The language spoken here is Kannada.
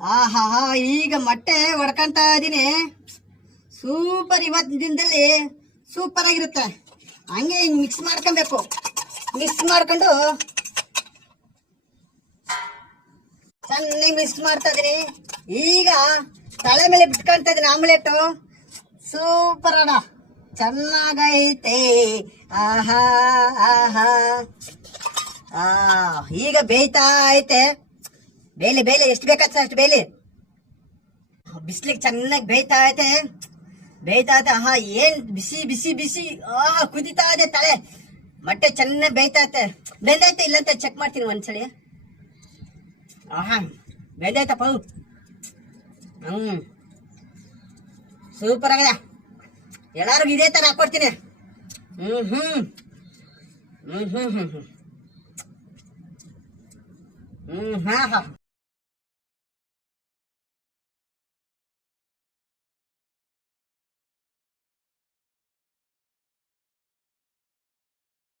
ಆಹಾ, ಈಗ ಮೊಟ್ಟೆ ಹೊಡ್ಕೊಂತ ಇದೀನಿ. ಸೂಪರ್. ಇವತ್ತಿನ ದಿನದಲ್ಲಿ ಸೂಪರ್ ಆಗಿರುತ್ತೆ. ಹಂಗೆ ಮಿಕ್ಸ್ ಮಾಡ್ಕೊಬೇಕು. ಮಿಕ್ಸ್ ಮಾಡ್ಕೊಂಡು ಚೆನ್ನಾಗಿ ಮಿಕ್ಸ್ ಮಾಡ್ತಾ ಇದೀನಿ. ಈಗ ತಲೆ ಮೇಲೆ ಬಿಟ್ಕೊಂತ ಇದೀನಿ ಆಮ್ಲೆಟ್. ಸೂಪರ್ ಅಣ್ಣ, ಚೆನ್ನಾಗೈತೆ. ಆಹಾ ಆಹಾ. ಈಗ ಬೇಯ್ತಾ ಐತೆ. ಬೇಲಿ ಬೇಲಿ, ಎಷ್ಟು ಬೇಕಾಗ್ತ ಅಷ್ಟು ಬೇಲಿ. ಬಿಸ್ಲಿಗೆ ಚೆನ್ನಾಗಿ ಬೇಯ್ತಾ ಐತೆ. ಆಹಾ, ಏನ್ ಬಿಸಿ ಬಿಸಿ ಬಿಸಿ. ಕುದಿತಾ ಇದೆ ತಲೆ. ಮೊಟ್ಟೆ ಚೆನ್ನಾಗಿ ಬೇಯ್ತಾ ಐತೆ. ಬೆಂದೈತೆ ಇಲ್ಲಂತ ಚೆಕ್ ಮಾಡ್ತೀನಿ ಒಂದ್ಸಲಿ. ಬೆಂದೈತಪ್ಪ. ಸೂಪರ್ ಆಗಿದೆ. ಎಲ್ಲಾರಿಗೂ ಇದೇ ತರ ಹಾಕೊಡ್ತೀನಿ. ಹಾ.